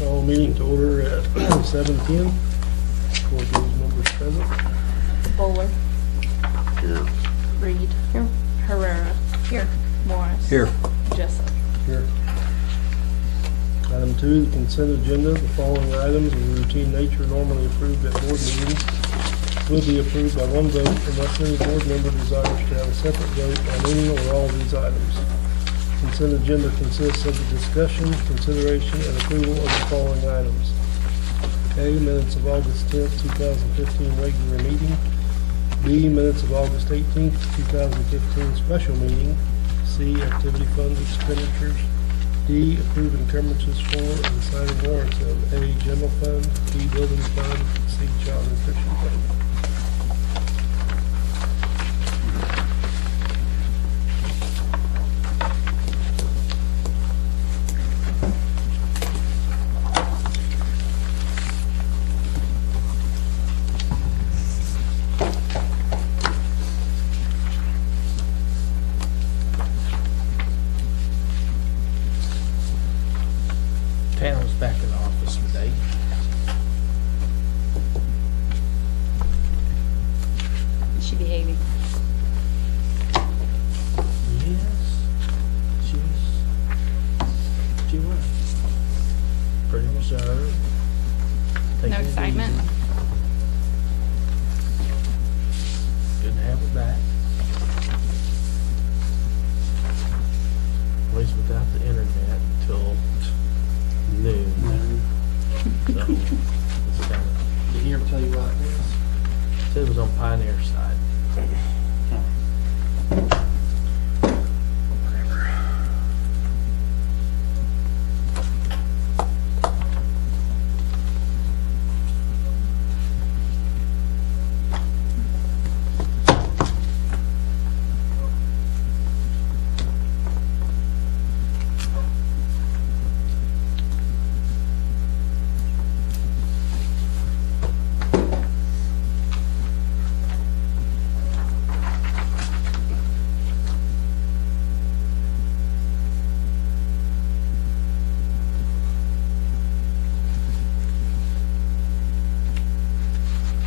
Call meeting to order at 7:10. Call those members present. Bowler. Here. Reed. Here. Herrera. Here. Morris. Here. Jessup. Here. Item 2, the consent agenda. The following items of routine nature normally approved at board meetings will be approved by one vote unless any board member desires to have a separate vote on any or all of these items. Consent agenda consists of the discussion, consideration, and approval of the following items. A, minutes of August 10th, 2015 regular meeting. B, minutes of August 18th, 2015 special meeting. C, activity fund expenditures. D, approve encumbrances for and signing warrants of A, general fund, B, building fund, C, child nutrition fund. Tanner's back in the office today. Is she behaving? Yes, she was pretty reserved. Taking No it excitement? easy. Good to have her back. At least without the internet until noon. So it's kind of. Did he ever tell you what it was? Said it was on Pioneer side.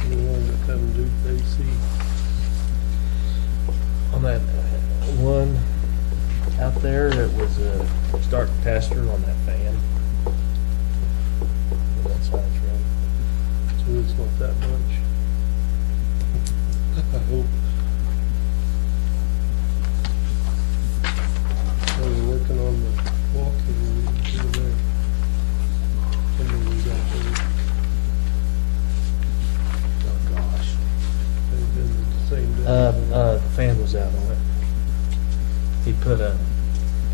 Anyone that doesn't do AC. On that one out there, it was a start tester on that fan. That side's running. So it's not that much. I hope. They were working on the walking over there. And then we got there. Oh, gosh. They've been the same day. The fan was out on it.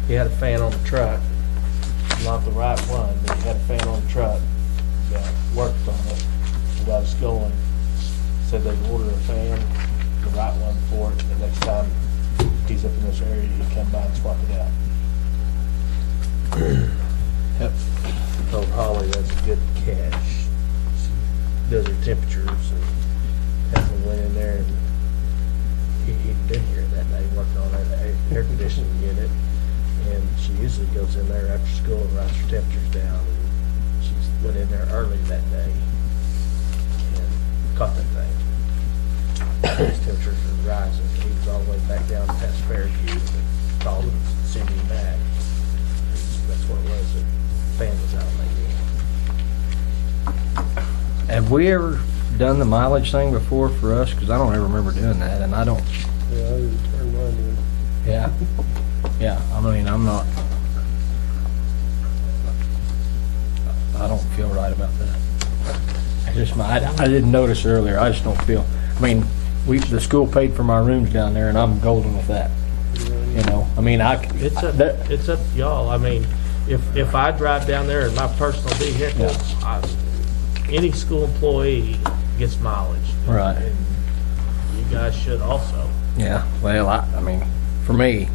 He had a fan on the truck, not the right one, but he had a fan on the truck that worked on it. The guy was going, said they'd order a fan, the right one for it, and the next time he's up in this area, he'd come by and swap it out. Yep. Told Holly that's a good catch. She does her temperatures and had me went in there and he'd been here that day working on that air conditioning unit. And she usually goes in there after school and writes her temperatures down. And she went in there early that day and caught that thing. His temperatures were rising. He was all the way back down past Fairview and called him, sent him back. That's what it was. The fan was out maybe. Have we ever done the mileage thing before for us? Because I don't ever remember doing that, and I don't. Yeah, I didn't turn mine in. Yeah. Yeah. I mean, I don't feel right about that. I didn't notice earlier. I just don't feel. I mean, the school paid for my rooms down there, and I'm golden with that. You know. I mean, It's up to y'all. I mean, if I drive down there in my personal vehicle, any school employee gets mileage. Right. And you guys should also. Yeah, well, I mean, for me,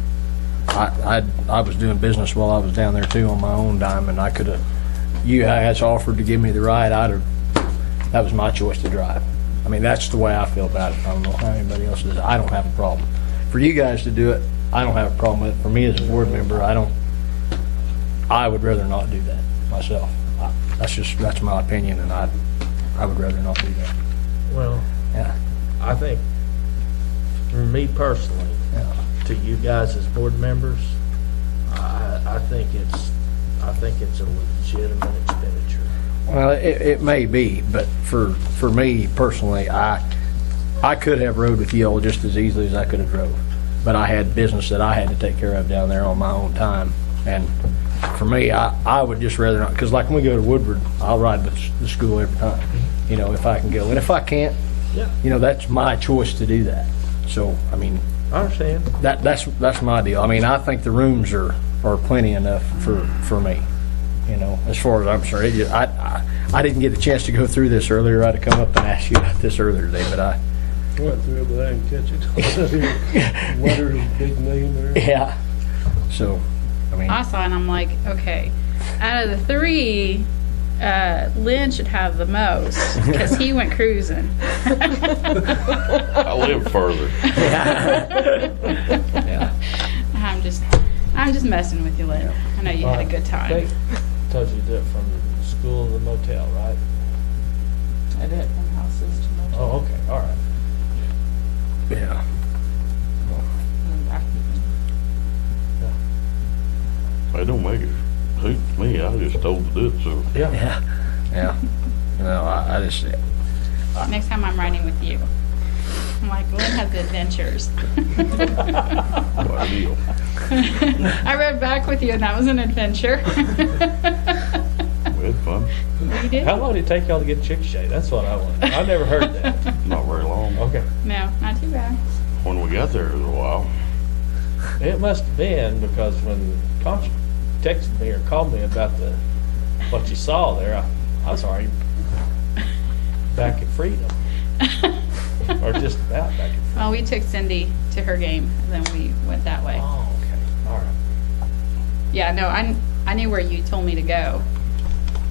I was doing business while I was down there too on my own dime, and I could have, you guys offered to give me the ride, that was my choice to drive. I mean, that's the way I feel about it. I don't know how anybody else does. I don't have a problem. For you guys to do it, I don't have a problem with it. For me as a board member, I would rather not do that myself. That's my opinion, and I would rather not do that. Well, Yeah. I think, for me personally, Yeah. to you guys as board members, I think it's a legitimate expenditure. Well, it may be, but for me personally, I could have rode with you all just as easily as I could have drove. But I had business that I had to take care of down there on my own time. And for me, I would just rather not, because like when we go to Woodward, I'll ride with the school every time, you know, if I can go. And if I can't, Yeah, you know, that's my choice to do that. So, I mean, I understand. that's my deal. I mean, I think the rooms are plenty enough for me, you know, as far as I'm concerned. I didn't get a chance to go through this earlier. I'd have come up and asked you about this earlier today, but I Went through it, but I didn't catch it. Letter's big name there. yeah. So, I mean, I saw it and I'm like, okay, out of the three, Lynn should have the most because he went cruising. I live further. yeah. I'm just messing with you, Lynn. I know you had a good They time. told you to do it from the school to the motel, right? I did it from houses to motels. Oh, okay, all right. Yeah. And back even. They don't make it suit me. I just told to do it, so. Yeah. Yeah. Yeah. No, I just, Next time I'm riding with you. I'm like, Lynn has the adventures. What a deal. I rode back with you and that was an adventure. We had fun. You did? How long did it take y'all to get Chick-fil-A? That's what I want. I've never heard that. Not very long. Okay. No, not too bad. When we got there, it was a while. It must have been because when Concha texted me or called me about what you saw there, I was already back at Freedom. Or just about back at Freedom. Well, we took Cindy to her game and then we went that way. Oh, okay. All right. Yeah, no, I knew where you told me to go.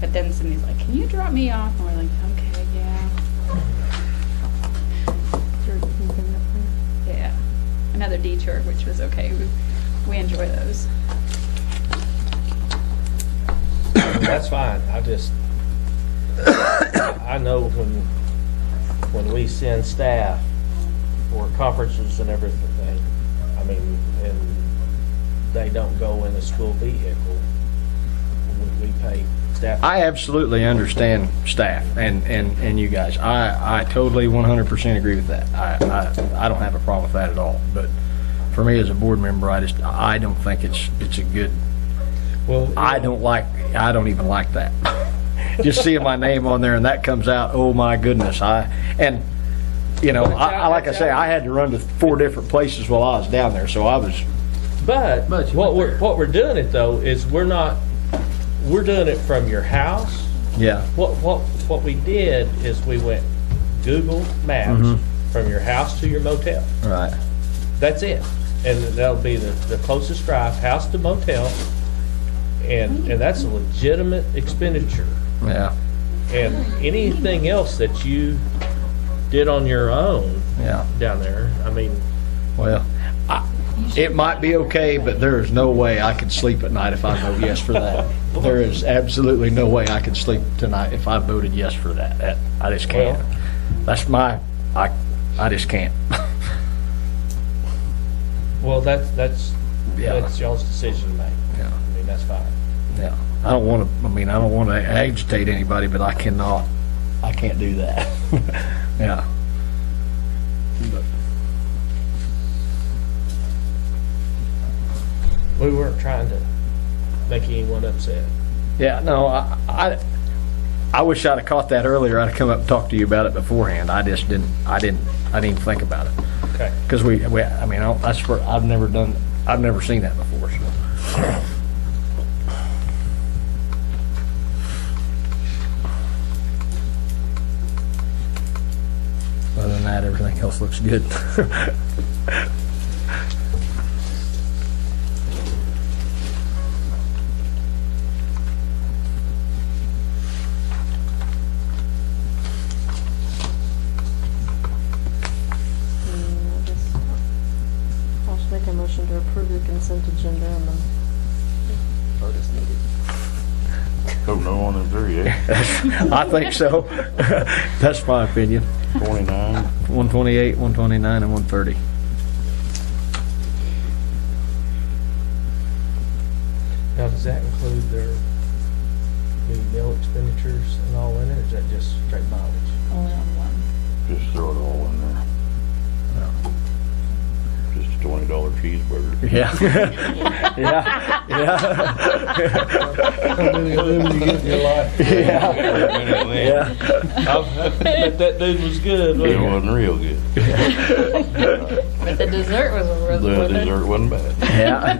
But then Cindy's like, can you drop me off? And we're like, okay, yeah. Yeah. Another detour, which was okay. We enjoy those. That's fine. I know when we send staff for conferences and everything, I mean, and they don't go in a school vehicle, we pay staff. I absolutely understand staff and you guys. I totally 100% agree with that. I don't have a problem with that at all. But for me as a board member, I don't think it's a good. Well, I don't even like that. Just seeing my name on there and that comes out, oh my goodness. I like I say, I had to run to 4 different places while I was down there, so I was. But what we're doing it though is we're doing it from your house. Yeah. What we did is we went Google Maps Mhm. from your house to your motel. Right. That's it. And that'll be the closest drive, house to motel. And that's a legitimate expenditure. Yeah. And anything else that you did on your own Yeah. down there, I mean, Well, it might be okay, but there is no way I could sleep at night if I vote yes for that. There is absolutely no way I could sleep tonight if I voted yes for that. I just can't. Well- I just can't. well, that's Yeah. y'all's decision to make. Yeah. I mean, that's fine. Yeah. I don't want to agitate anybody, but I can't do that. Yeah. But, We weren't trying to make anyone upset. yeah, no, I wish I'd have caught that earlier. I'd have come up and talked to you about it beforehand. I just didn't. I didn't even think about it. Okay. Because I've never seen that before. So. Other than that, everything else looks good. I'll just make a motion to approve the consent agenda and then vote is needed. Oh, no on them three, eh? I think so. That's my opinion. 29. 128, 129, and 130. Now, does that include their new meal expenditures and all in it, or is that just straight mileage? Only on one. Just throw it all in there. Just a $20 cheeseburger. Yeah. Yeah. Yeah. How many of them do you get in your life? Yeah. Yeah. I bet that dude was good. It wasn't wasn't real good. But the dessert was The worth it. dessert wasn't bad. Yeah.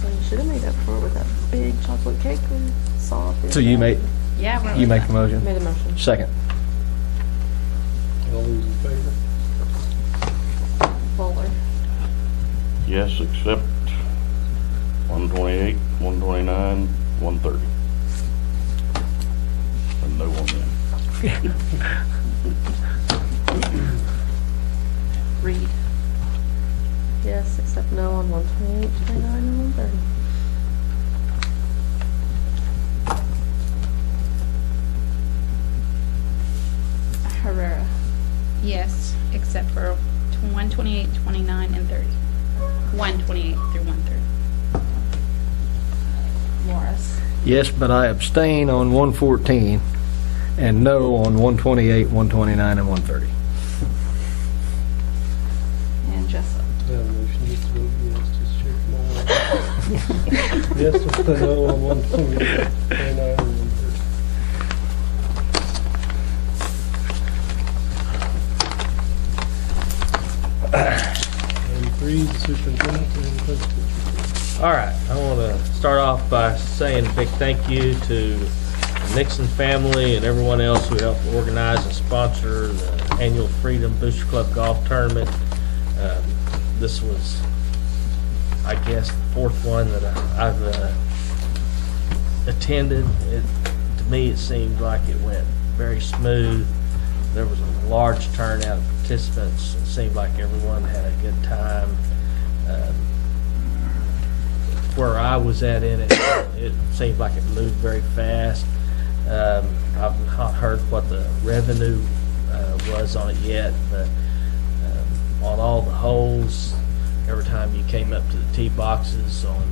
So you should have made up for it with that big chocolate cake we saw. So you make Yeah, you make the motion. Made a motion. Second. All those in favor? Bowler. Yes, except 128, 129, 130. And no on them. Reed. Yes, except no on 128, 29, and 130. Herrera. Yes, except for 128, 29, and 30. 128 through 130. Morris. Yes, but I abstain on 114 and no on 128, 129, and 130. And Jessup. Yeah, motion just to vote yes, just check them all. Yes, or no on 128, 29, and 130. And three, the superintendent and principal. All right, I want to start off by saying a big thank you to the Nixon family and everyone else who helped organize and sponsor the annual Freedom Booster Club Golf Tournament. This was, I guess, the fourth one that I've attended. To me, it seemed like it went very smooth. There was a large turnout of participants. It seemed like everyone had a good time. Where I was at in it, it seemed like it moved very fast. I've not heard what the revenue was on it yet, but on all the holes, every time you came up to the tee boxes, on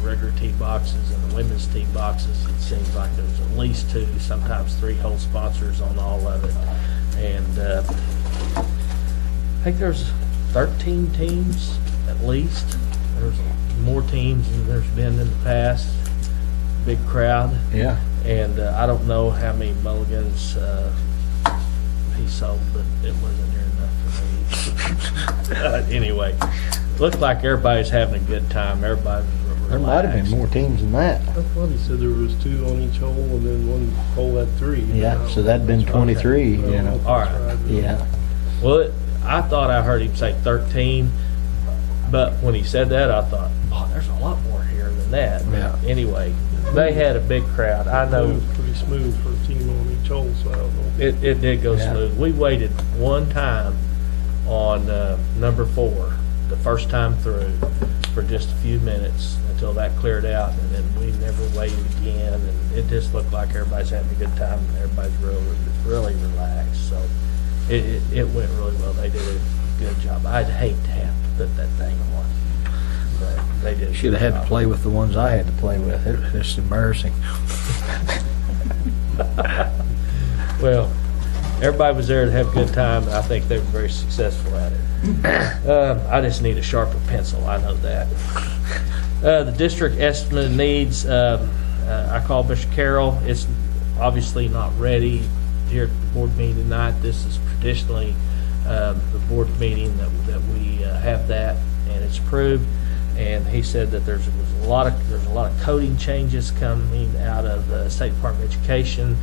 the regular tee boxes and the women's tee boxes, it seemed like there was at least 2, sometimes 3 hole sponsors on all of it. And I think there's 13 teams at least. There's more teams than there's been in the past. Big crowd. Yeah. And I don't know how many mulligans he sold, but it wasn't near enough for me. Anyway, looked like everybody's having a good time. Everybody was There might have been more teams than that. I thought he said there was 2 on each hole and then one hole had 3. Yeah, so that'd been 23, you know. All right. Yeah. Well, I thought I heard him say 13, but when he said that, I thought, oh, there's a lot more here than that. But Yeah. anyway, they had a big crowd. I It know was pretty smooth for a team on each hole, so I don't know. it did go Yeah. smooth. We waited one time on number 4, the first time through, for just a few minutes until that cleared out, and then we never waited again. And it just looked like everybody's having a good time, and everybody's really relaxed. So it went really well. They did a good job. I'd hate to have to put that thing on, but they did. a Should have good had to job. play with the ones I had to play with. It was just embarrassing. Well, everybody was there to have a good time, and I think they were very successful at it. I just need a sharper pencil, I know that. The district estimate of needs, I called Mr. Carroll. It's obviously not ready here at the board meeting tonight. This is traditionally the board meeting that we have that, and it's approved. And he said that there's a lot of coding changes coming out of the State Department of Education,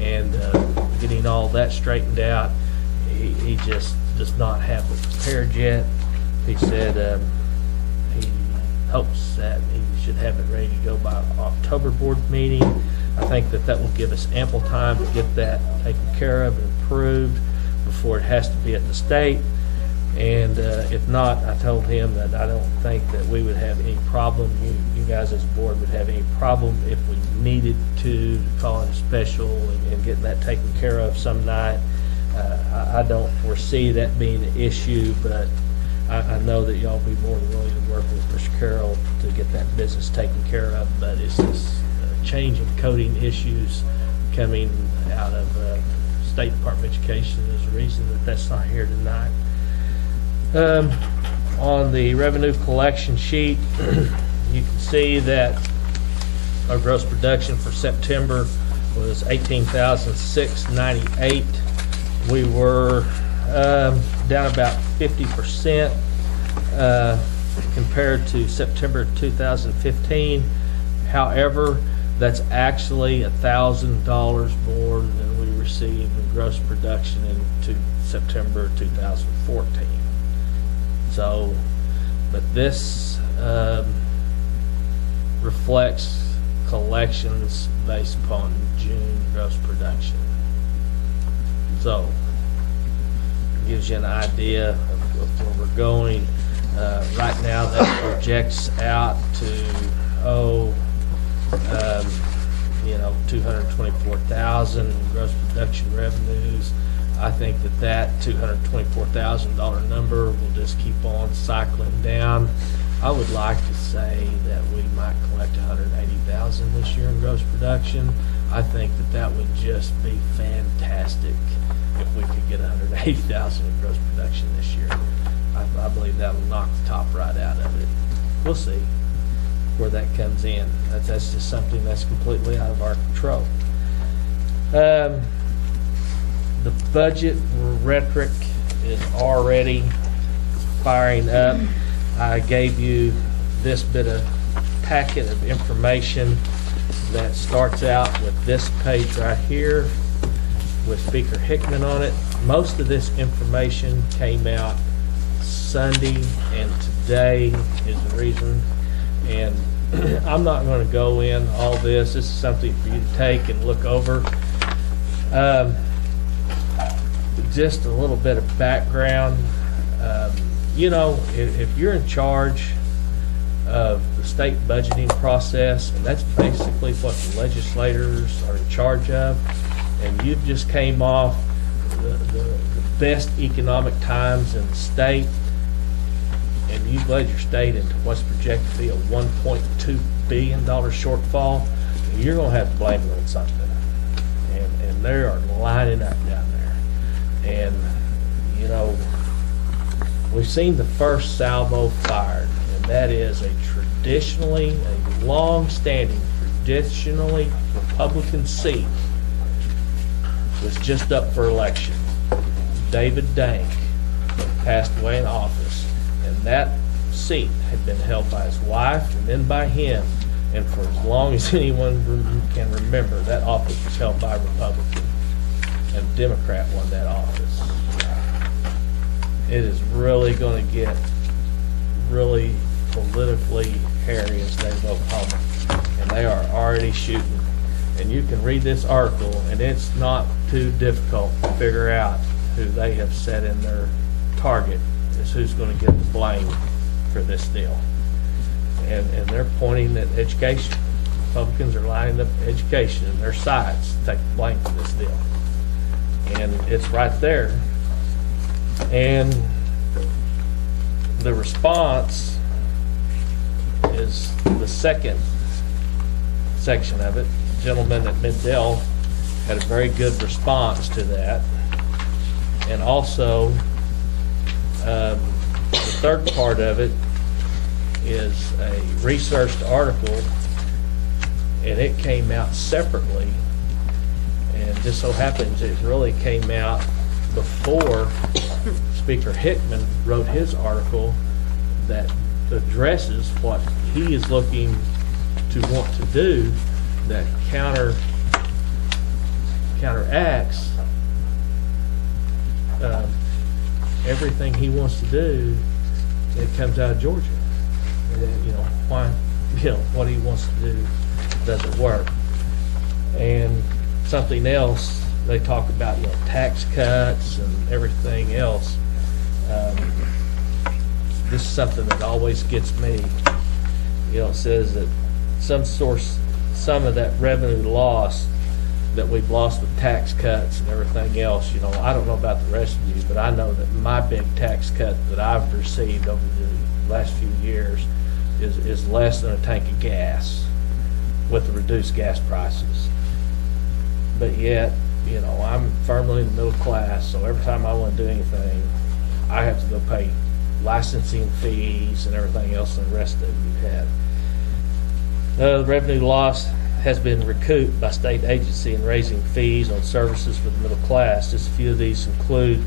and getting all that straightened out. He just does not have it prepared yet. He said he hopes that he should have it ready to go by October board meeting. I think that will give us ample time to get that taken care of and approved before it has to be at the state. And if not, I told him that I don't think that we would have any problem, you guys as a board would have any problem if we needed to call it a special and get that taken care of some night. I don't foresee that being an issue, but I know that y'all be more than willing to work with Mr. Carroll to get that business taken care of, but it's this change in coding issues coming out of State Department of Education is the reason that that's not here tonight. On the revenue collection sheet, you can see that our gross production for September was $18,698. We were down about 50% compared to September 2015. However, that's actually $1,000 more than we received in gross production in September 2014. So, but this reflects collections based upon June gross production. So, it gives you an idea of where we're going. Right now, that projects out to, 224,000 gross production revenues. I think that $224,000 number will just keep on cycling down. I would like to say that we might collect 180,000 this year in gross production. I think that would just be fantastic if we could get 180,000 in gross production this year. I believe that'll knock the top right out of it. We'll see where that comes in. That's just something that's completely out of our control. The budget rhetoric is already firing up. I gave you this bit of packet of information that starts out with this page right here with Speaker Hickman on it. Most of this information came out Sunday, and today is the reason. And I'm not going to go in all this. This is something for you to take and look over. Just a little bit of background. If you're in charge of the state budgeting process, and that's basically what the legislators are in charge of, and you just came off the best economic times in the state, and you've led your state into what's projected to be a $1.2 billion shortfall, you're going to have to blame it on something. And they are lining up down there. And, we've seen the first salvo fired, and that is a long-standing, traditionally Republican seat was just up for election. David Dank passed away in office, and that seat had been held by his wife and then by him, and for as long as anyone can remember, that office was held by a Republican, and a Democrat won that office. It is really going to get really politically hairy in the state of Oklahoma, and they are already shooting. And you can read this article, and it's not too difficult to figure out who they have set in their target is who's going to get the blame for this deal. And they're pointing at education. Republicans are lining up education in their sides to take the blame for this deal. And it's right there. And the response is the second section of it. The gentleman at Mendel had a very good response to that. And also, the third part of it is a researched article, and it came out separately. And just so happens it really came out before Speaker Hickman wrote his article that addresses what he is looking to want to do that counteracts everything he wants to do. It comes out of Georgia. What he wants to do doesn't work. And something else, they talk about tax cuts and everything else. This is something that always gets me. You know, it says that some of that revenue loss that we've lost with tax cuts and everything else, you know, I don't know about the rest of you, but I know that my big tax cut that I've received over the last few years is less than a tank of gas with the reduced gas prices. But yet, you know, I'm firmly in the middle class, so every time I want to do anything, I have to go pay licensing fees and everything else and the rest of it you have. The revenue loss has been recouped by state agency in raising fees on services for the middle class. Just a few of these include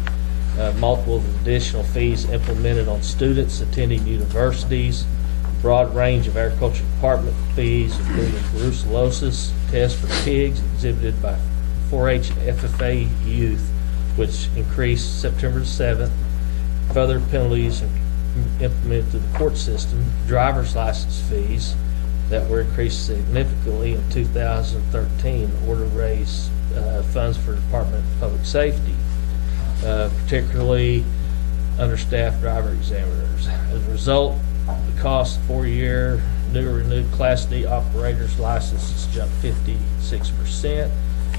multiple additional fees implemented on students attending universities, broad range of agriculture department fees, including brucellosis tests for pigs exhibited by 4-H and FFA youth, which increased September 7th. Further penalties implemented through the court system, driver's license fees that were increased significantly in 2013 in order to raise funds for the Department of Public Safety, particularly understaffed driver examiners. As a result, the cost of 4-year new or renewed Class D operators licenses jumped 56%.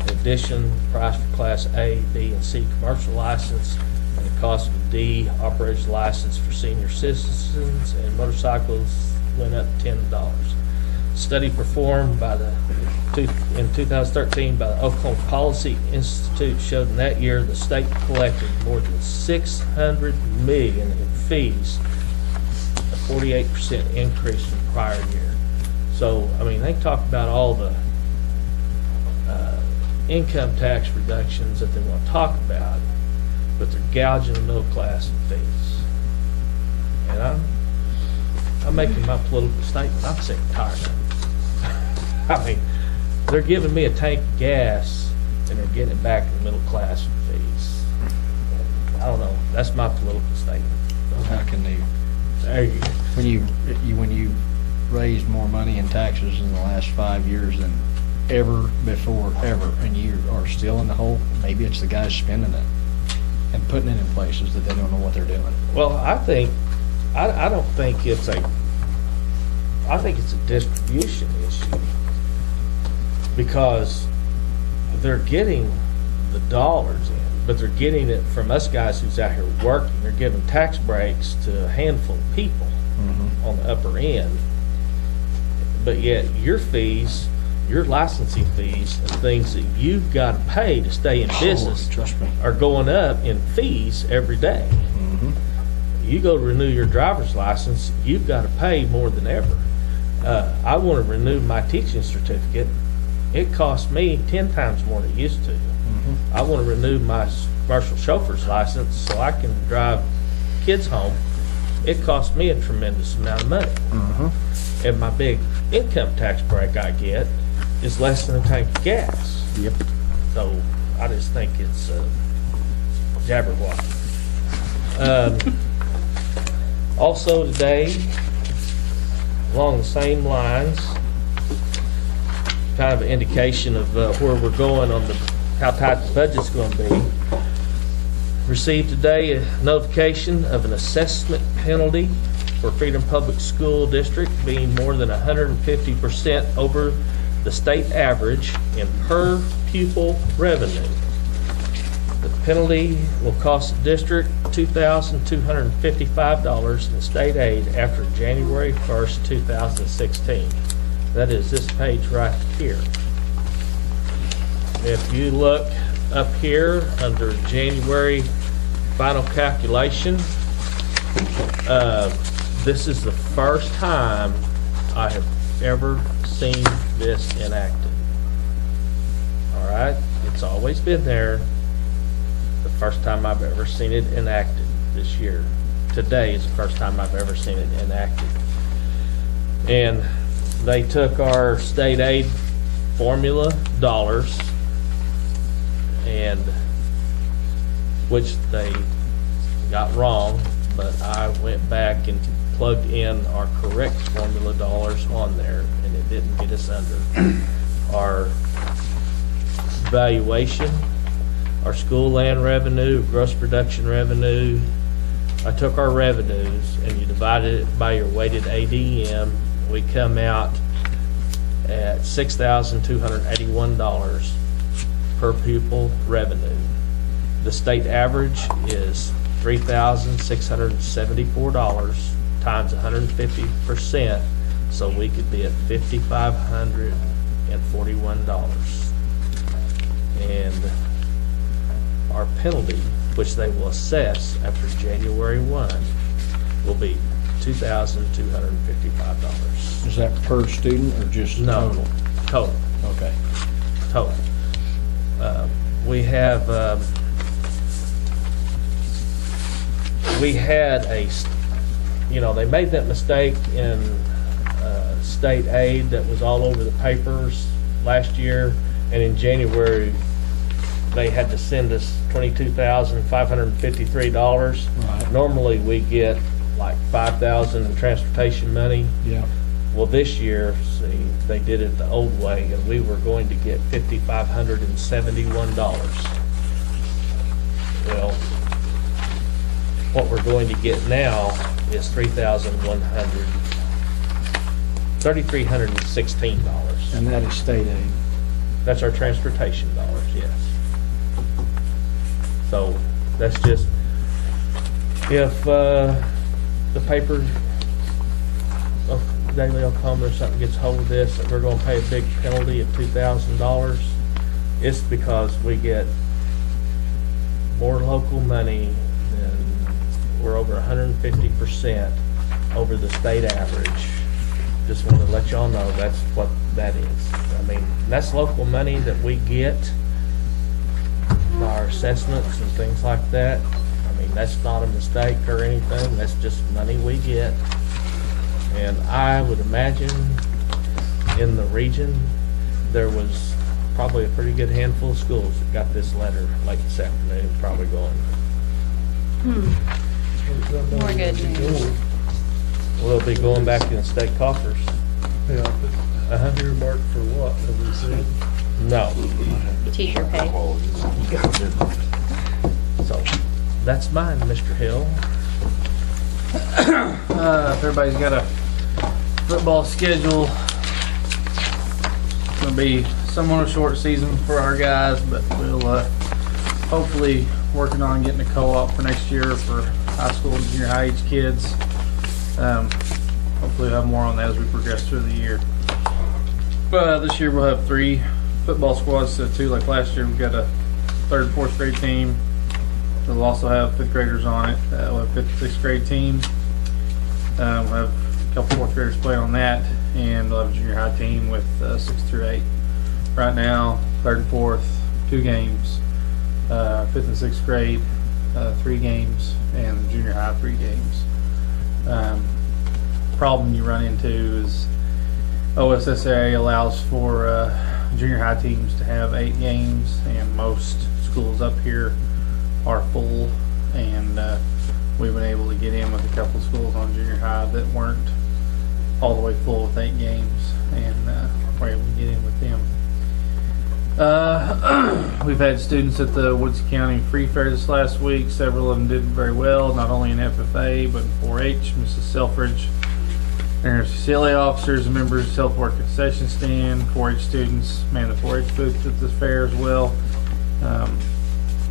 In addition, the price for Class A, B, and C commercial license and the cost of a D operator's license for senior citizens and motorcycles went up $10. Study performed in 2013 by the Oklahoma Policy Institute showed in that year the state collected more than $600 million in fees, a 48% increase from the prior year. So, I mean, they talk about all the income tax reductions that they want to talk about, but they're gouging the middle class in fees. And I'm making my political statement. I'm sick and tired of it. I mean, they're giving me a tank of gas and they're getting it back in the middle class for fees. And I don't know. That's my political statement. How can they, There you go. when you raised more money in taxes in the last 5 years than ever before, ever, and you are still in the hole, maybe it's the guys spending it and putting it in places that they don't know what they're doing. Well, I don't think it's I think it's a distribution issue because they're getting the dollars in, but they're getting it from us guys who's out here working. They're giving tax breaks to a handful of people on the upper end, but yet your fees, your licensing fees and things that you've got to pay to stay in business Trust me. are going up in fees every day. You go to renew your driver's license, you've got to pay more than ever. I want to renew my teaching certificate. It costs me 10 times more than it used to. I want to renew my commercial chauffeur's license so I can drive kids home. It costs me a tremendous amount of money. And my big income tax break I get is less than a tank of gas. Yep. So I just think it's jabberwocky. Also today, along the same lines, kind of an indication of where we're going on how tight the budget's going to be. Received today a notification of an assessment penalty for Freedom Public School District being more than 150% over the state average in per pupil revenue. The penalty will cost the district $2,255 in state aid after January 1st, 2016. That is this page right here. If you look up here under January final calculation, this is the first time I have ever seen this enacted. All right, it's always been there. The first time I've ever seen it enacted this year. Today is the first time I've ever seen it enacted. And they took our state aid formula dollars, and which they got wrong, but I went back and plugged in our correct formula dollars on there, and it didn't get us under. Our valuation, our school land revenue, gross production revenue, I took our revenues and you divided it by your weighted ADM, we come out at $6,281 per pupil revenue. The state average is $3,674 times 150%, so we could be at $5,541. And our penalty, which they will assess after January 1, will be $2,255. Is that per student or just No, total? total, Okay. total. We have, we had they made that mistake in state aid that was all over the papers last year, and in January, they had to send us $22,553. Right. Normally, we get like $5,000 in transportation money. Yeah. Well, this year, see, they did it the old way, and we were going to get $5,571. Well, what we're going to get now is $3,316. And that is state aid. That's our transportation dollars, yes. So that's just, if the paper, Daily Oklahoma or something gets hold of this, that we're gonna pay a big penalty of $2,000, it's because we get more local money than, we're over 150% over the state average. Just wanted to let y'all know that's what that is. I mean, that's local money that we get, our assessments and things like that. I mean, that's not a mistake or anything, that's just money we get. And I would imagine in the region, there was probably a pretty good handful of schools that got this letter late this afternoon, probably going, More good news. we'll be going back in state coffers. Yeah, Uh-huh. but earmarked for what, have we said? No, Teacher pay. so that's mine, Mr. Hill. If everybody's got a football schedule, it's gonna be somewhat a short season for our guys, but we'll hopefully working on getting a co-op for next year for high school and junior high age kids. Hopefully we'll have more on that as we progress through the year. But this year we'll have 3 football squads instead of 2 like last year. We've got a 3rd and 4th grade team. We'll also have 5th graders on it. We'll have 5th and 6th grade team. We'll have a couple 4th graders play on that, and we'll have a junior high team with 6th through 8. Right now, 3rd and 4th, 2 games. 5th and 6th grade, 3 games, and junior high, 3 games. Problem you run into is OSSA allows for junior high teams to have 8 games, and most schools up here are full, and we've been able to get in with a couple of schools on junior high that weren't all the way full with 8 games, and we're able to get in with them. We've had students at the Woods County Free Fair this last week. Several of them did very well, not only in FFA but in 4-H. Mrs. Selfridge and her CCLA officers and members helped work concession stand. 4-H students man the 4-H booth at this fair as well.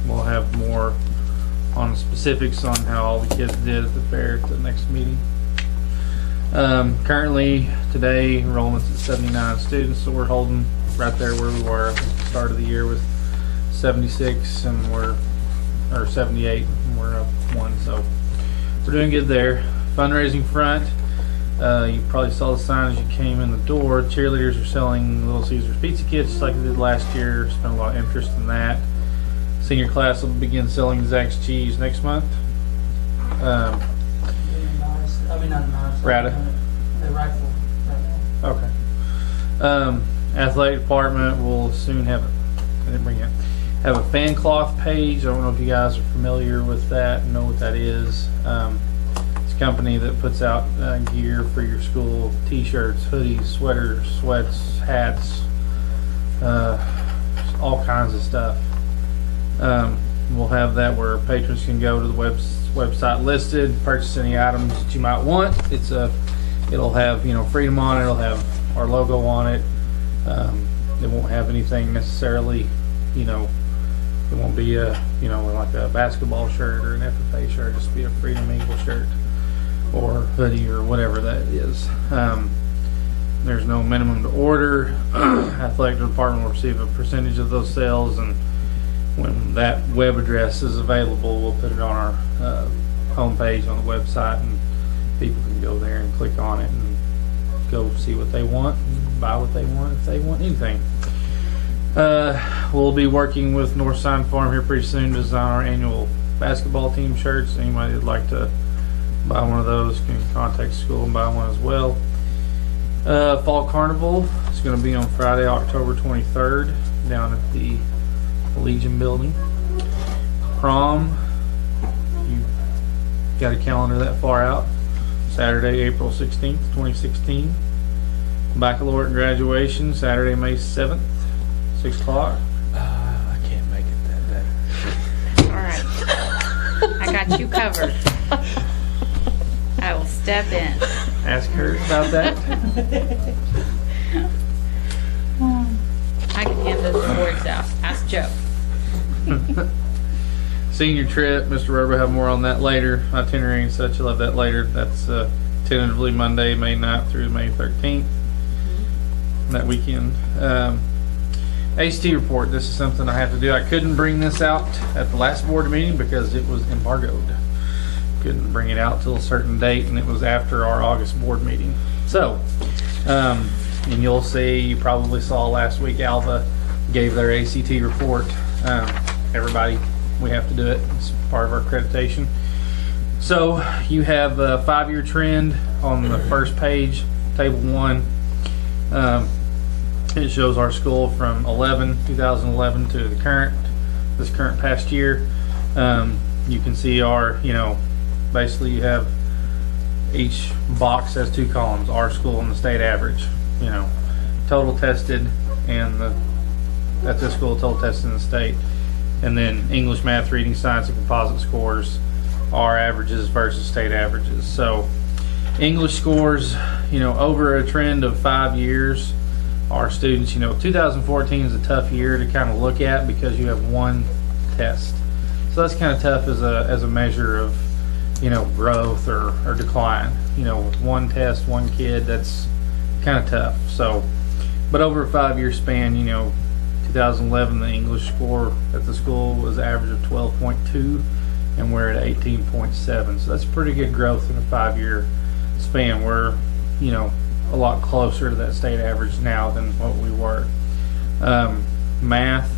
We'll have more on specifics on how all the kids did at the fair at the next meeting. Currently, today, enrollment's at 79 students, so we're holding right there where we were at the start of the year with 76, and or 78, and we're up 1, so we're doing good there. Fundraising front, you probably saw the sign as you came in the door. Cheerleaders are selling Little Caesars pizza kits just like they did last year. There's been a lot of interest in that. Senior class will begin selling Zax's cheese next month. Rata. The rifle right now. Okay. Athletic department will soon have a fan cloth page. I don't know if you guys are familiar with that, know what that is. It's a company that puts out gear for your school: t-shirts, hoodies, sweaters, sweats, hats, all kinds of stuff. We'll have that where patrons can go to the website listed. Purchase any items that you might want. It'll have, you know, Freedom on it. It'll have our logo on it. It won't have anything necessarily, you know, it won't be a, you know, like a basketball shirt or an FFA shirt. Just be a Freedom Eagle shirt or hoodie or whatever that is. There's no minimum to order. Athletic department will receive a percentage of those sales, and when that web address is available, we'll put it on our homepage on the website, and people can go there and click on it and go see what they want and buy what they want if they want anything. We'll be working with North Sign Farm here pretty soon to design our annual basketball team shirts. Anybody that'd like to buy one of those can contact school and buy one as well. Fall Carnival is going to be on Friday, October 23rd, down at the Legion Building. Prom, you got a calendar that far out, Saturday, April 16th, 2016. Baccalaureate and graduation, Saturday, May 7th, 6 o'clock. I can't make it that day. All right. I got you covered. I will step in. Ask her about that. I can hand those boards out. Ask Joe. Senior trip, Mr. Rubber will have more on that later. Itinerary and such, you'll have that later. That's tentatively Monday, May 9th through May 13th. That weekend. ACT report, this is something I have to do. I couldn't bring this out at the last board meeting because it was embargoed. Couldn't bring it out till a certain date, and it was after our August board meeting. So, and you'll see, you probably saw last week, Alva gave their ACT report. Everybody, we have to do it. It's part of our accreditation. So you have a 5-year trend on the first page, table 1. It shows our school from 2011 to this current past year. You can see our, you know, basically you have each box has 2 columns, our school and the state average, you know, total tested and at this school total tested in the state, and then English, math, reading, science, and composite scores, our averages versus state averages. So English scores, you know, over a trend of 5 years, our students, you know, 2014 is a tough year to kind of look at because you have 1 test. So that's kind of tough as a measure of, you know, growth or decline. You know, with 1 test, 1 kid, that's kind of tough. So, but over a 5-year span, you know, 2011, the English score at the school was an average of 12.2, and we're at 18.7. So that's pretty good growth in a 5-year span. We're, you know, a lot closer to that state average now than what we were. Math,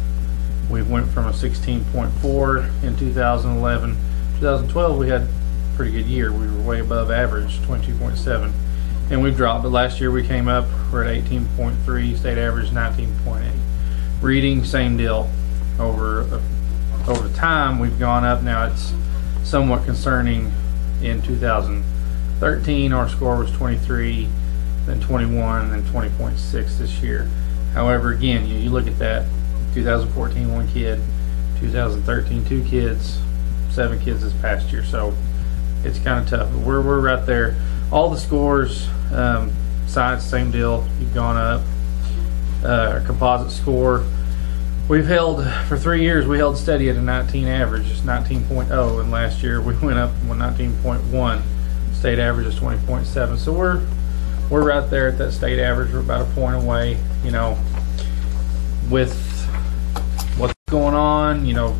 we went from a 16.4 in 2011. 2012, we had a pretty good year. We were way above average, 22.7. And we've dropped, but last year we came up, we're at 18.3, state average 19.8. Reading, same deal. Over time, we've gone up. Now it's somewhat concerning. In 2013, our score was 23, then 21, and 20.6 this year. However, again, you look at that, 2014, 1 kid, 2013, 2 kids, 7 kids this past year. So it's kind of tough. But we're right there. All the scores, science, same deal. You've gone up. Our composite score, we've held for 3 years. We held steady at a 19 average, it's 19.0, and last year we went up to 19.1. State average is 20.7. So we're right there at that state average. We're about a point away. You know, with what's going on, you know,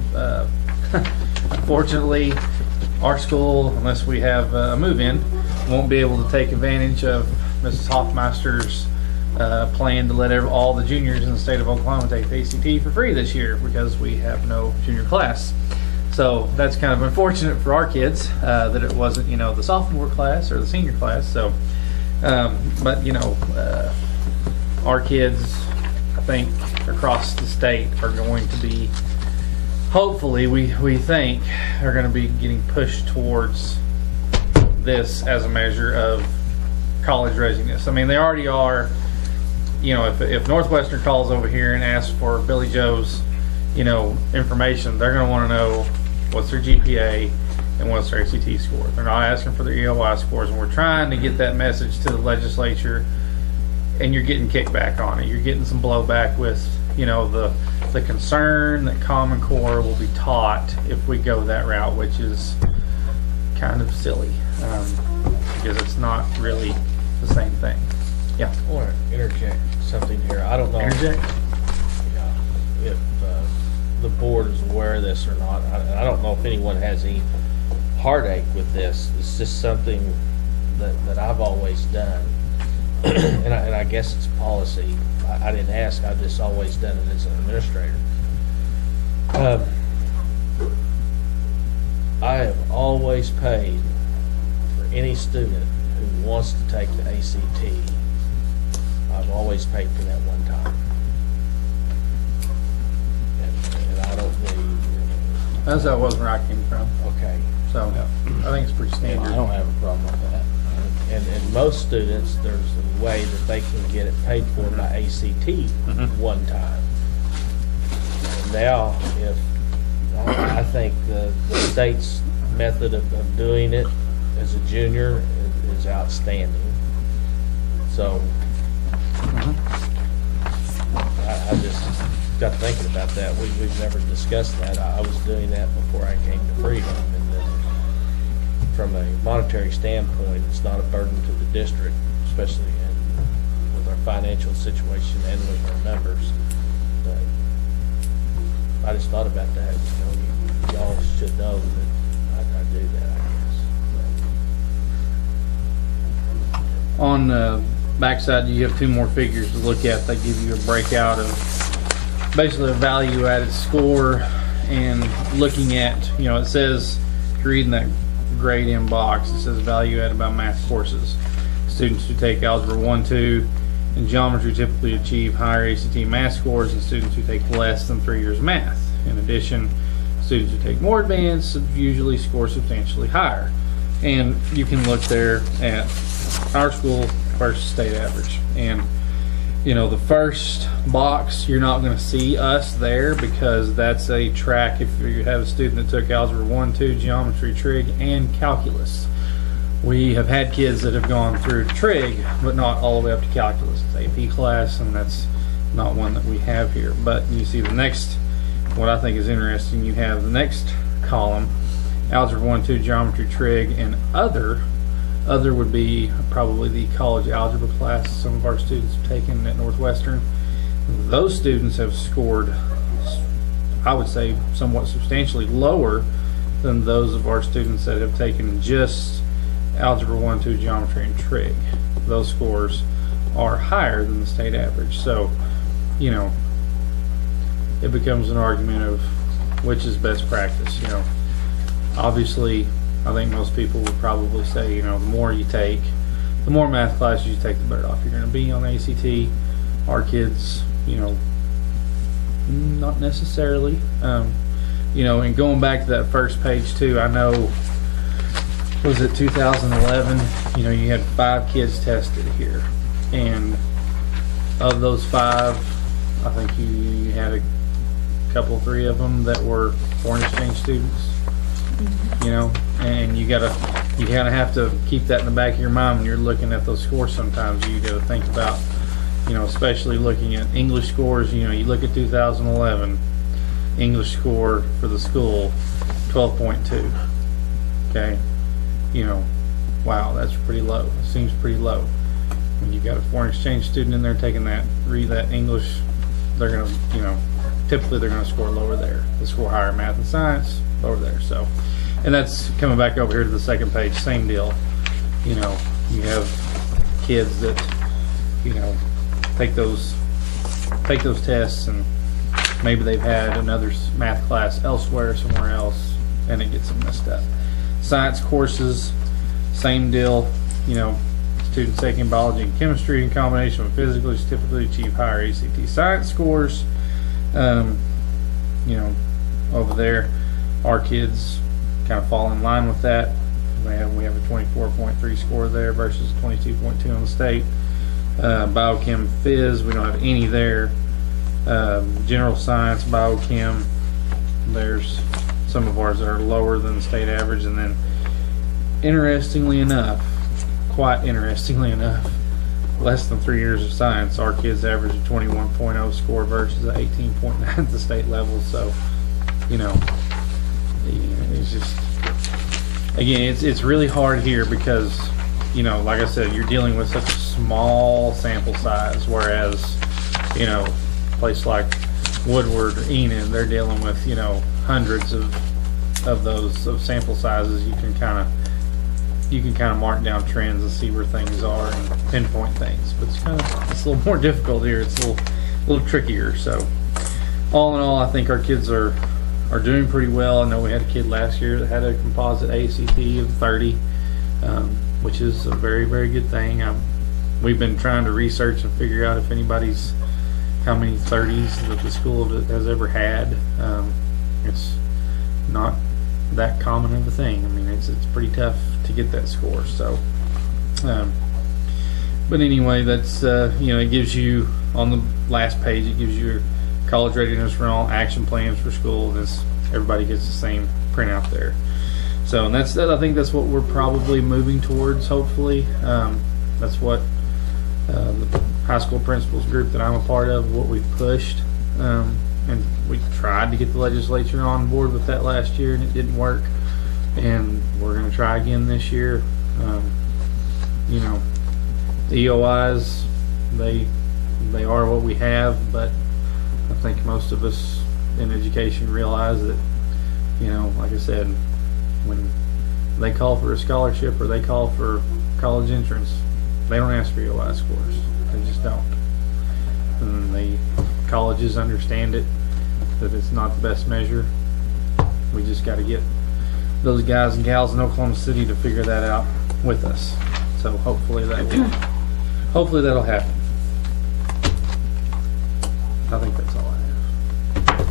unfortunately, our school, unless we have a move-in, won't be able to take advantage of Mrs. Hoffmeister's plan to let all the juniors in the state of Oklahoma take the ACT for free this year because we have no junior class. So that's kind of unfortunate for our kids that it wasn't, you know, the sophomore class or the senior class. So, but you know, our kids, I think, across the state are going to be, hopefully, we think, are going to be getting pushed towards this as a measure of college readiness. I mean, they already are. You know, if Northwestern calls over here and asks for Billy Joe's, you know, information, they're going to want to know what's their GPA and what's their ACT score. They're not asking for their ELI scores, and we're trying to get that message to the legislature, and you're getting kickback on it. You're getting some blowback with, you know, the concern that Common Core will be taught if we go that route, which is kind of silly, because it's not really the same thing. Yeah. I want to interject something here. I don't know. Interject? Yeah, if the board is aware of this or not. I don't know if anyone has any heartache with this. It's just something that I've always done. and I guess it's policy. I didn't ask. I've just always done it as an administrator. I have always paid for any student who wants to take the ACT. I've always paid for that one time. And I don't believe. That's how it was where I came from. Okay. So I think it's pretty I standard. don't have a problem with that. And most students, there's a way that they can get it paid for by ACT one time. And now, if I think the state's method of doing it as a junior is outstanding. So I just got thinking about that. We've never discussed that. I was doing that before I came to Freedom, and then from a monetary standpoint, it's not a burden to the district, especially with our financial situation and with our members. But I just thought about that. You know, y'all should know that I do that, I guess. On the backside, you have two more figures to look at. They give you a breakout of basically a value added score, and looking at, you know, it says, if you're reading that grade in box, it says value added by math courses. Students who take Algebra 1, 2, and Geometry typically achieve higher ACT math scores than students who take less than 3 years math. In addition, students who take more advanced usually score substantially higher. And you can look there at our school versus state average. And you know, the first box, you're not going to see us there because that's a track if you have a student that took Algebra 1, 2, Geometry, Trig, and Calculus. We have had kids that have gone through Trig, but not all the way up to Calculus. It's AP class, and that's not one that we have here. But you see the next, what I think is interesting, you have the next column, Algebra 1, 2, Geometry, Trig, and other. Other would be probably the college algebra class some of our students have taken at Northwestern. Those students have scored, I would say, somewhat substantially lower than those of our students that have taken just Algebra 1, 2, Geometry, and Trig. Those scores are higher than the state average. So, you know, it becomes an argument of which is best practice. You know, obviously, I think most people would probably say, you know, the more you take, the more math classes you take, the better off you're going to be on ACT. Our kids, you know, not necessarily. You know, and going back to that first page too, I know, was it 2011? You know, you had 5 kids tested here, and of those 5, I think you had a couple, 3 of them that were foreign exchange students. You know, and you kind of have to keep that in the back of your mind when you're looking at those scores. Sometimes you got to think about, you know, especially looking at English scores. You know, you look at 2011 English score for the school, 12.2. Okay, you know, wow, that's pretty low. It seems pretty low. When you've got a foreign exchange student in there taking that, read that English, they're gonna, you know, typically they're gonna score lower there. They score higher in math and science, lower there. So. And that's coming back over here to the second page, same deal. You know, you have kids that, you know, take those tests, and maybe they've had another math class elsewhere, somewhere else, and it gets them messed up. Science courses, same deal. You know, students taking biology and chemistry in combination with physics typically achieve higher ACT science scores. You know, over there, our kids kind of fall in line with that. We have a 24.3 score there versus 22.2 on the state. Biochem, phys, we don't have any there. General science, biochem, there's some of ours that are lower than the state average. And then, interestingly enough, quite interestingly enough, less than 3 years of science, our kids average a 21.0 score versus an 18.9 at the state level. So, you know, it's just, again, it's really hard here because, you know, like I said, you're dealing with such a small sample size, whereas, you know, a place like Woodward or Enid, they're dealing with, you know, hundreds of those of sample sizes. You can kind of mark down trends and see where things are and pinpoint things. But it's a little more difficult here. It's a little trickier. So all in all, I think our kids are doing pretty well. I know we had a kid last year that had a composite ACT of 30, which is a very, very good thing. We've been trying to research and figure out if anybody's how many 30s that the school has ever had. It's not that common of a thing. I mean, it's pretty tough to get that score. So, but anyway, that's you know, it gives you on the last page. It gives you your college readiness for all, action plans for school. And everybody gets the same printout there. So, and that's I think that's what we're probably moving towards. Hopefully, that's what the high school principals group that I'm a part of, what we've pushed. And we tried to get the legislature on board with that last year, and it didn't work. And we're going to try again this year. You know, the EOIs, they are what we have, but I think most of us in education realize that, you know, like I said, when they call for a scholarship or they call for college entrance, they don't ask for EOI scores. They just don't. And the colleges understand it, that it's not the best measure. We just got to get those guys and gals in Oklahoma City to figure that out with us. So hopefully that'll happen. I think that's all I have.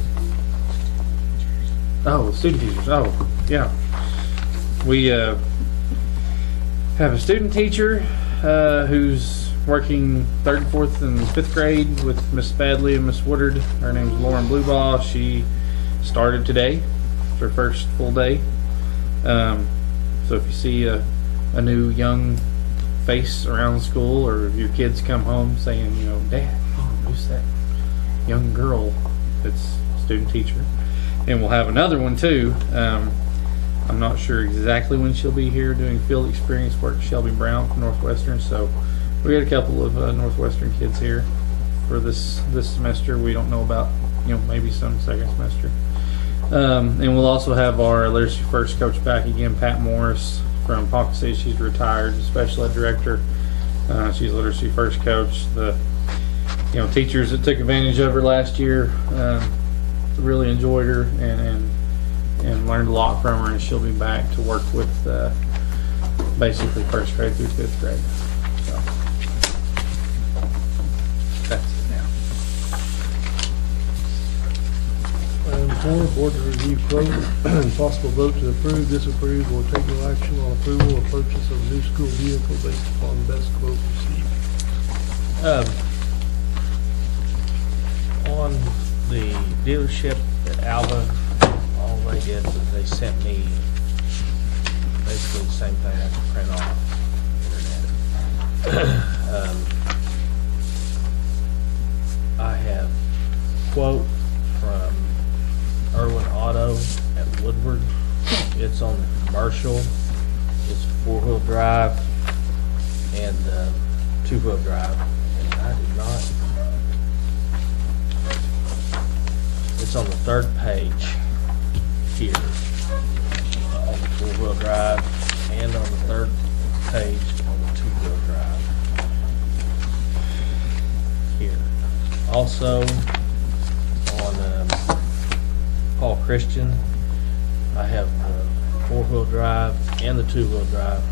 Oh, student teachers. Oh, yeah. We have a student teacher who's working 3rd, 4th, and 5th grade with Miss Spadley and Miss Woodard. Her name's Lauren Bluebaugh. She started today. It's her first full day. So if you see a new young face around the school, or if your kids come home saying, you know, Dad, who's that young girl? It's student teacher. And we'll have another one too. I'm not sure exactly when she'll be here doing field experience work. Shelby Brown from Northwestern. So we got a couple of Northwestern kids here for this semester. We don't know about, you know, maybe some second semester. And we'll also have our Literacy First coach back again, Pat Morris from Ponca City. She's retired, special ed director. She's Literacy First coach. The teachers that took advantage of her last year really enjoyed her and learned a lot from her, and she'll be back to work with basically 1st grade through 5th grade. So that's it now. Item 4, board to review quote and possible vote to approve, disapprove, or take no action on approval or purchase of a new school vehicle based upon best quote received. On the dealership at Alva, all they did was they sent me basically the same thing I could print off internet. I have a quote from Irwin Auto at Woodward. It's on the commercial. It's 4-wheel drive and 2-wheel drive. And I did not. It's on the 3rd page here on the 4-wheel drive, and on the 3rd page on the 2-wheel drive here. Also on Paul Christian, I have the 4-wheel drive and the 2-wheel drive.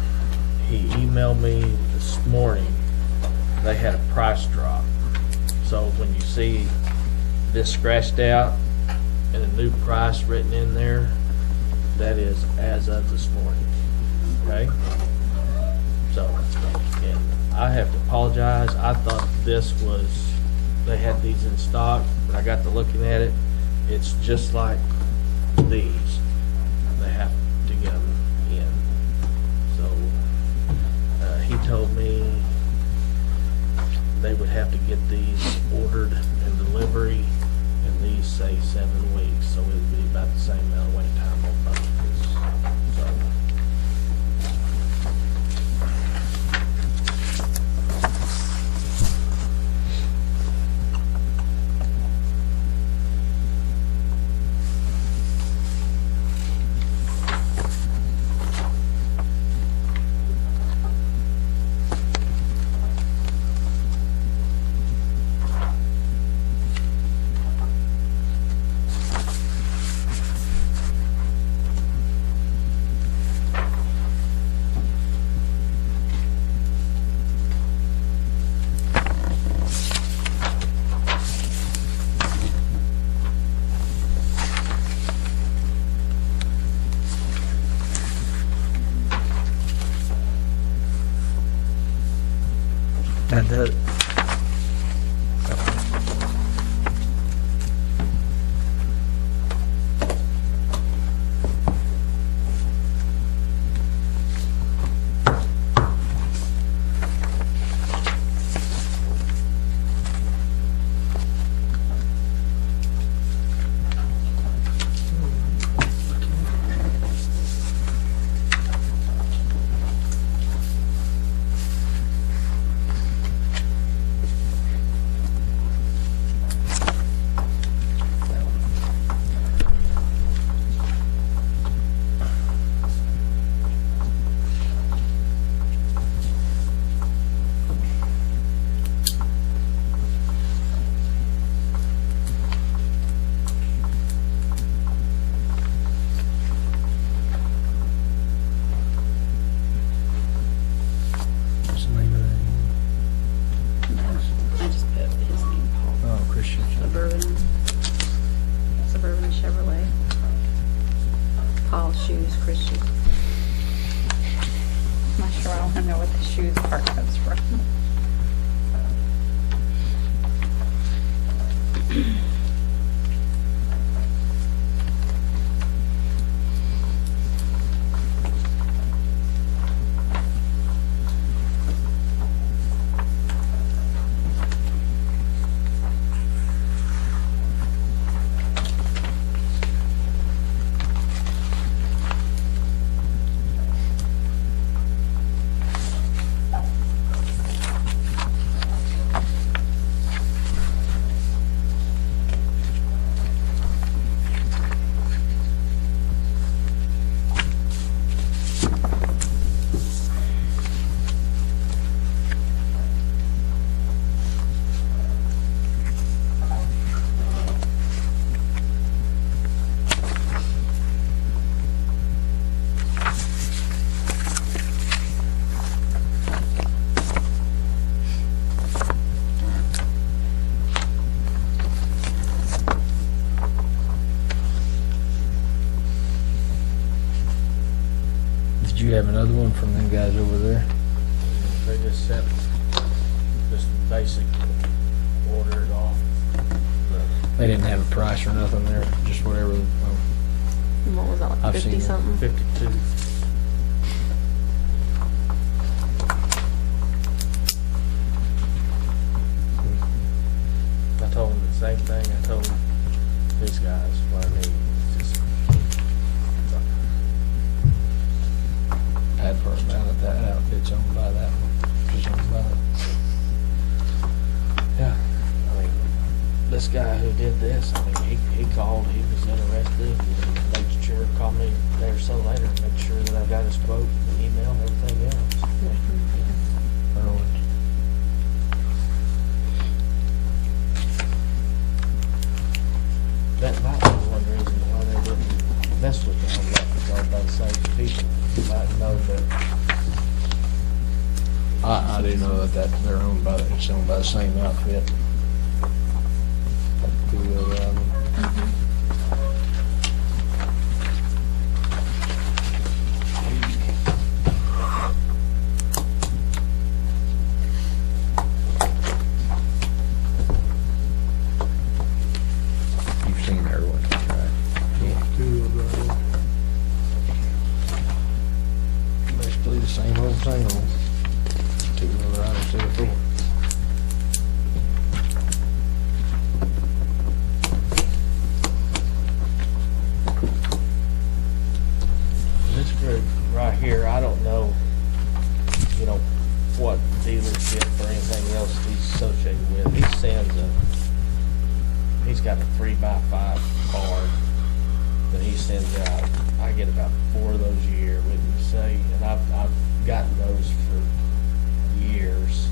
He emailed me this morning. They had a price drop. So when you see this scratched out and a new price written in there, that is as of this morning. Okay? So, and I have to apologize. I thought this was, they had these in stock, but I got to looking at it. It's just like these. told me they would have to get these ordered and delivery, and these say 7 weeks, so it would be about the same amount of wait time on both of these. So, that does. What's the name of that? I just put his name, Paul. Oh, Christian. Suburban Chevrolet. Paul Shoes Christian. I'm not sure, I don't know what the shoes part comes from. Did you have another one from them guys over there? They just sent just basic order it off. They didn't have a price or nothing there, just whatever. And what was that, like I've 50 seen it. something? 52. I told them the same thing I told these guys what I need. Just Bad part about it, that outfit's owned by that one. Just owned by it. yeah. I mean, this guy who did this, I mean, he called, he was interested, and made sure, called me a day or so later, and made sure that I got his quote, and email, and everything else. That might be one reason why they didn't mess with me on that, because by the same people, might know that. I didn't know that they're owned by, it's owned by the same outfit. The other item. You've seen their one, right? Yeah. Two of them. Basically the same old, same old. to the floor. This group right here, I don't know, you know, what dealership or anything else he's associated with. He's got a 3x5 card that he sends out. I get about 4 of those a year, wouldn't you say? And I've gotten those for years.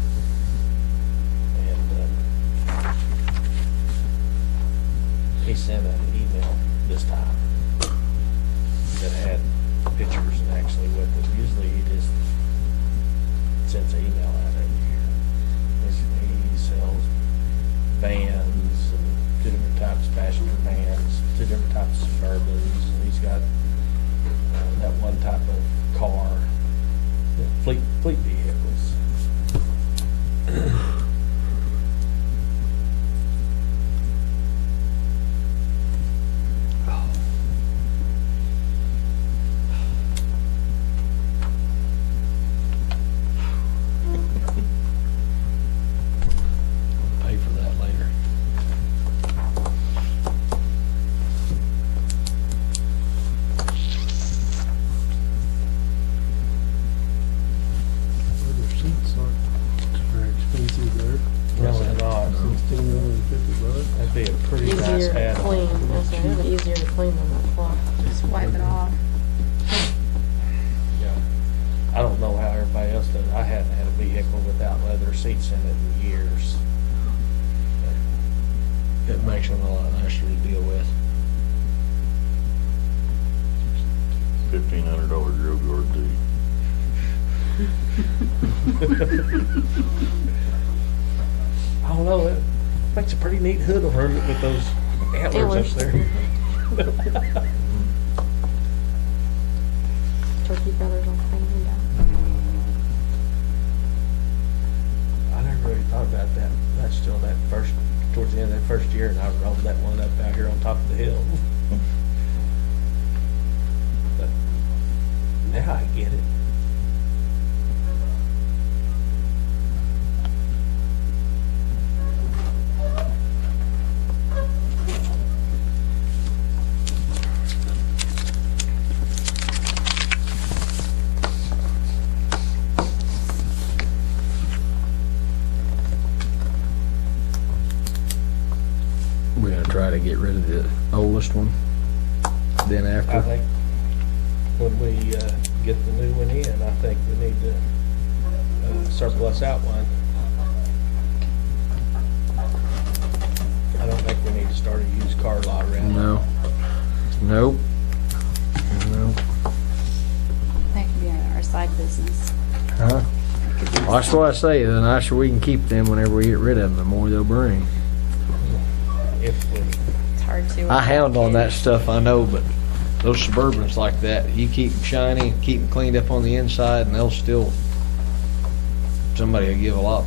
And he sent an email this time that had pictures and actually with it. Usually he just sends an email out every year. He sells vans and 2 different types of passenger vans, 2 different types of Suburbans, and he's got that one type of car, fleet vehicles. Pay for that later. Their seats aren't very expensive there. No, they're not. $1,650. That'd be a pretty nice Easier to add-on. clean, that's it, it'd be easier to clean than that cloth. Just wipe it off. Yeah. I don't know how everybody else does. I haven't had a vehicle without leather seats in it in years. It makes them a lot nicer to deal with. $1,500 grill guard too. I don't know, it makes a pretty neat hood on her with those antlers up there. Turkey feathers on things and that. I never really thought about that. That's still that first, towards the end of that first year, and I rolled that one up out here on top of the hill. But now I get it. We're gonna try to get rid of the oldest one. Then I after, think when we get the new one in, I think we need to surplus out one. I don't think we need to start a used car lot around. no. Nope. No. That could be our side business. Huh? Well, that's what I say, the nicer we can keep them whenever we get rid of them, the more they'll bring. If we, It's hard to. I hound on that stuff, I know, but those Suburbans like that, you keep them shiny, keep them cleaned up on the inside, and they'll still, somebody will give a lot.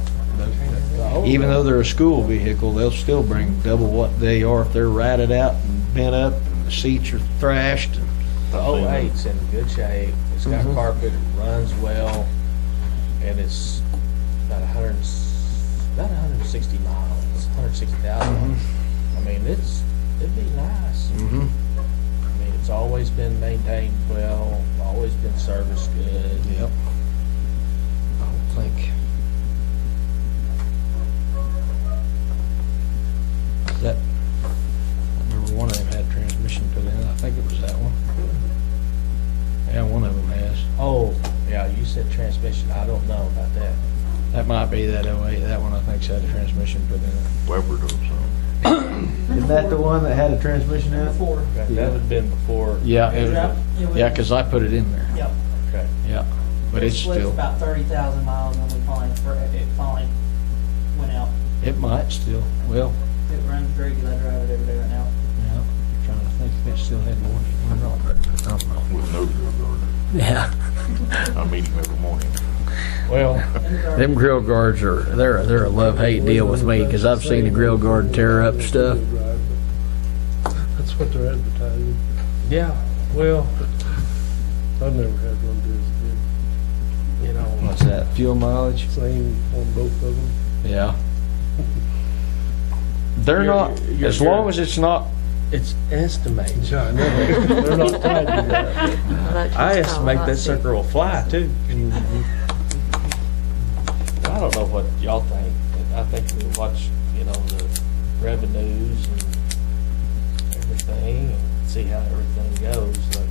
Even though they're a school vehicle, they'll still bring double what they are if they're ratted out and bent up and the seats are thrashed. the 08's in good shape, it's got Mhm. carpet, it runs well, and it's about 160 miles, 160,000. I mean, it'd be nice. Mm-hmm. I mean, it's always been maintained well, always been serviced good. Yep. I don't think. That, I remember one of them had transmission put in, I think it was that one. Yeah, one of them has. Oh, yeah, you said transmission, I don't know about that. That might be that 08, that one I think's had a transmission put in it. Weber does some. Isn't that the one that had a transmission in it? Before. Okay, that would've been before. Yeah, Yeah, it was- yeah, 'cause I put it in there, Yep. Okay. yeah, but it's It slipped still, about 30,000 miles and it finally went out. it might still, well, It runs great, 'cause I drive it every day right now. yeah, trying to think if it still had more than one, but I don't know. With no grill guard. Yeah. I meet him every morning. Well, And it's already- Them grill guards are, they're a love-hate deal with me, 'cause I've seen a grill guard tear up stuff. That's what they're advertising. yeah, well, I've never had one do as good. you know, What's that, fuel mileage? Same on both of them. Yeah. They're not, You're as long as it's not, It's estimated. Yeah, I know. They're not tied to that. I estimate that sucker will fly too. I don't know what y'all think, but I think we watch, the revenues and everything and see how everything goes. Like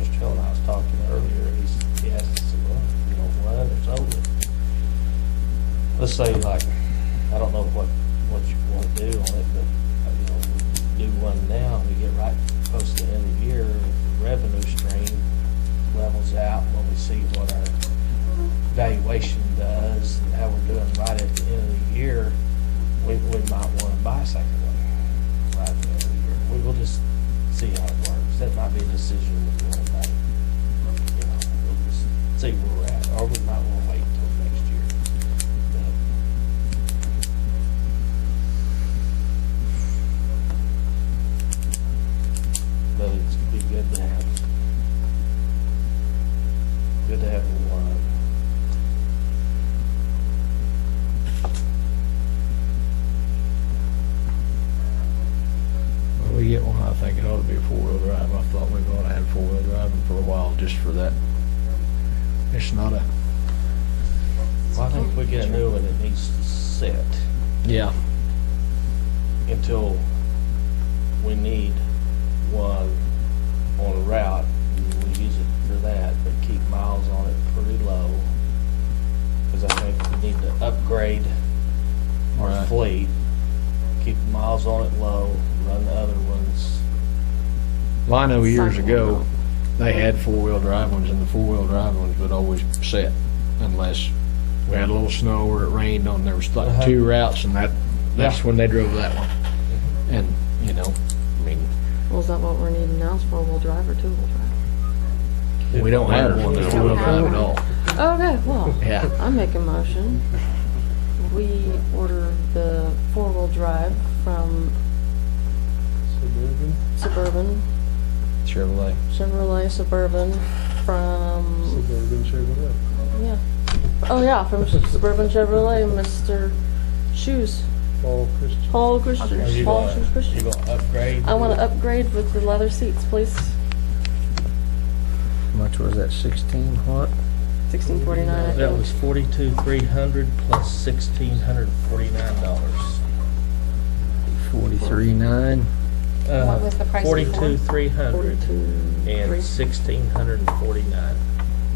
Mr. Hill and I was talking earlier, he asked us, well, run or sold it. Let's say like, I don't know what you want to do on it, but, we do one now, we get right close to the end of the year, the revenue stream levels out when we see what our valuation does and how we're doing right at the end of the year, we might want to buy a second one right at the end of the year. We'll just see how it works. That might be a decision we want to make. We'll just see where we're at, or we might want to wait until next year. But it's be good to have one. when we get one, I think it ought to be a four-wheel drive. I thought we ought to have four-wheel driving for a while, just for that. It's not a, Well, I think if we get a new one, it needs to sit yeah, until we need one on a route. We use it for that, but keep miles on it pretty low. Because I think we need to upgrade our Right. fleet, keep the miles on it low, run the other ones. well, I know years ago, they had four-wheel drive ones, and the four-wheel drive ones would always set unless we had a little snow or it rained on, there was like two routes, and that's Yeah. when they drove that one. And, I mean, Well, is that what we're needing now, is four-wheel drive or two-wheel drive? we don't have one that's four-wheel drive at all. Okay, well, Yeah. I make a motion. We order the four-wheel drive from Suburban, Suburban, Chevrolet. Chevrolet Suburban from, Suburban Chevrolet. yeah. Oh, yeah, from Suburban Chevrolet, Mr. Shoes, Paul Christian. Paul Are Christian, you Paul gonna- Shoes You Christian. gonna upgrade? I want to upgrade with the leather seats, please. How much was that, 16 what? 1649, I That think. was $42,300 plus $1,649. 43.9. What was the price before? $42,300 and 42. $1,649.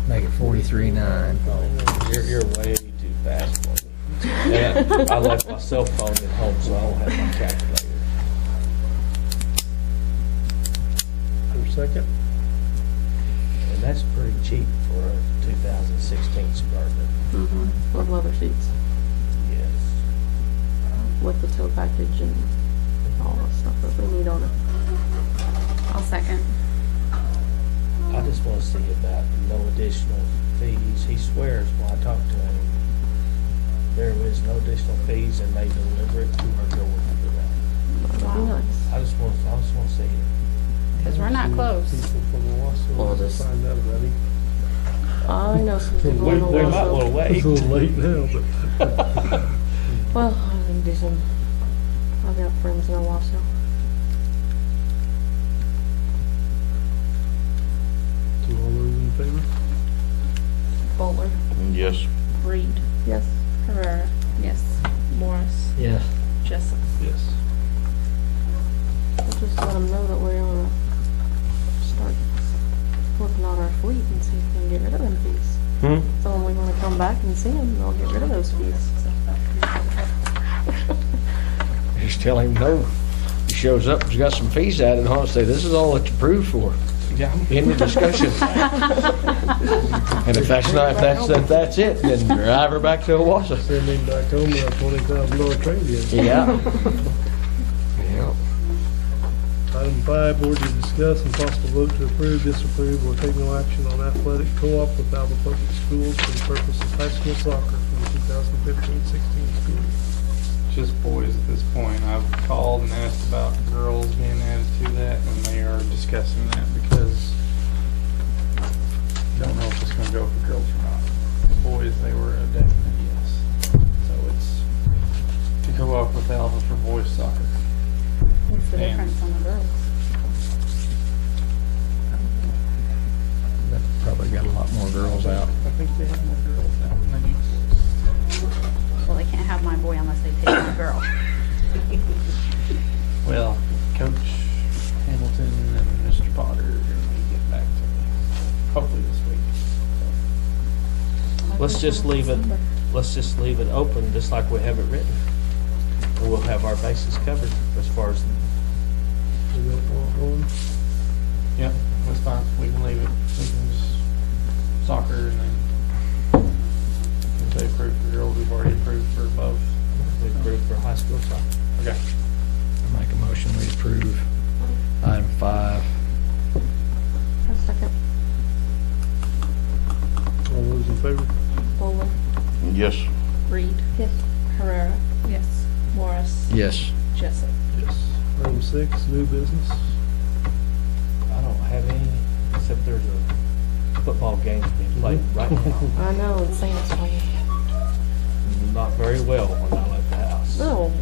Make it 43.9. Oh, you're way too fast for me. And I left my cell phone at home, so I don't have my calculator. For second, And that's pretty cheap for a 2016 Suburban. Mm-hmm, with leather seats, Yes. with the tow package and all the stuff that we need on it. I'll second. I just want to see about no additional fees. He swears when I talk to him, there is no additional fees and they deliver it to our door for that. That'd be nice. I just want to see it. Because we're not close. people from Owasso Well, want to just- find out about it. I know some people We in might want to Owasso. wait. It's a little late now, but Well, I can do some, I've got friends in Owasso. to all those in favor? Bowler. Yes. Reed. Yes. Herrera. Yes. Morris. Yes. Jessup. Yes. We'll just let them know that we're gonna start looking at our fleet and see if we can get rid of them fees. So when we wanna come back and see them, they'll get rid of those fees. Just tell him no. He shows up, he's got some fees added on, say, this is all it's approved for. Yeah. End of discussion. And if that's not, if that's it, then drive her back to Owasso. Send him back home with a $20,000 trade-in. Yeah. Yeah. Item 5, board to discuss and possible vote to approve, disapprove, or take no action on athletic co-op with Alva Public Schools for the purpose of high school soccer for the 2015-16 school year. Just boys at this point. I've called and asked about girls being added to that, and they are discussing that because don't know if it's gonna go for girls or not. boys, they were a definite yes. So it's to go up with Alpha for boys soccer. What's the And- difference on the girls? That probably got a lot more girls out. I think they have more girls out than they do boys. Well, they can't have my boy unless they take the girl. Well, Coach Hamilton and Mr. Potter are gonna get back to me, hopefully this week. Let's just leave it open, just like we have it written. And we'll have our bases covered as far as, We got one. Yep, that's fine, we can leave it, we can just soccer and then if they approve for girls, we've already approved for both. we approved for high school soccer. Okay. Make a motion, we approve item 5. A second. All those in favor? Bowler, Yes. Reed. Yes. Herrera, Yes. Morris, Yes. Jessup. Yes. Item 6, new business. I don't have any, except there's a football game being played right now. I know, and Santa's playing. Not very well when I left the house. No.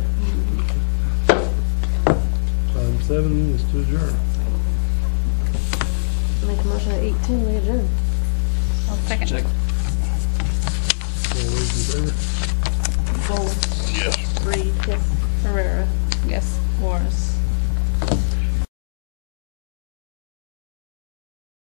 Item 7 is to adjourn. Make a motion at 8:10, we adjourn. I'll second. All those in favor? Bowler, Yes. Reed. Yes. Herrera, Yes. Morris,